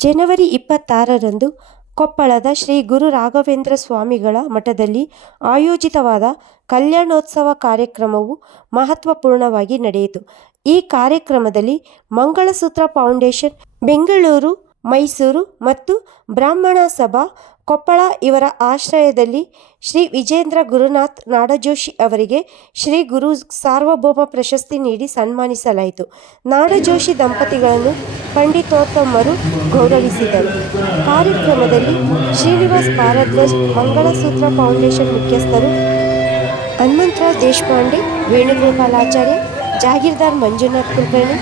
ಜನವರಿ ಇಪ್ಪತ್ತಾರರಂದು ಕೊಪ್ಪಳದ ಶ್ರೀ ಗುರು ರಾಘವೇಂದ್ರ ಸ್ವಾಮಿಗಳ ಮಠದಲ್ಲಿ ಆಯೋಜಿತವಾದ ಕಲ್ಯಾಣೋತ್ಸವ ಕಾರ್ಯಕ್ರಮವು ಮಹತ್ವಪೂರ್ಣವಾಗಿ ನಡೆಯಿತು. ಈ ಕಾರ್ಯಕ್ರಮದಲ್ಲಿ ಮಂಗಳಸೂತ್ರ ಫೌಂಡೇಶನ್ ಬೆಂಗಳೂರು, ಮೈಸೂರು ಮತ್ತು ಬ್ರಾಹ್ಮಣ ಸಭಾ ಕೊಪ್ಪಳ ಇವರ ಆಶ್ರಯದಲ್ಲಿ ಶ್ರೀ ವಿಜೇಂದ್ರ ಗುರುನಾಥ್ ನಾಡಜೋಶಿ ಅವರಿಗೆ ಶ್ರೀ ಗುರು ಸಾರ್ವಭೌಮ ಪ್ರಶಸ್ತಿ ನೀಡಿ ಸನ್ಮಾನಿಸಲಾಯಿತು. ನಾಡಜೋಶಿ ದಂಪತಿಗಳನ್ನು ಪಂಡಿತೋತ್ತಮರು ಗೌರವಿಸಿದರು. ಕಾರ್ಯಕ್ರಮದಲ್ಲಿ ಶ್ರೀನಿವಾಸ ಭಾರದ್ವಾಜ್, ಮಂಗಳಸೂತ್ರ ಫೌಂಡೇಶನ್ ಮುಖ್ಯಸ್ಥರು ಹನುಮಂತರಾವ್ ದೇಶಪಾಂಡೆ, ವೇಣುಗೋಪಾಲಾಚಾರ್ಯ, ಜಾಗೀರದಾರ್ ಮಂಜುನಾಥ ಕುಲಕರ್ಣಿ,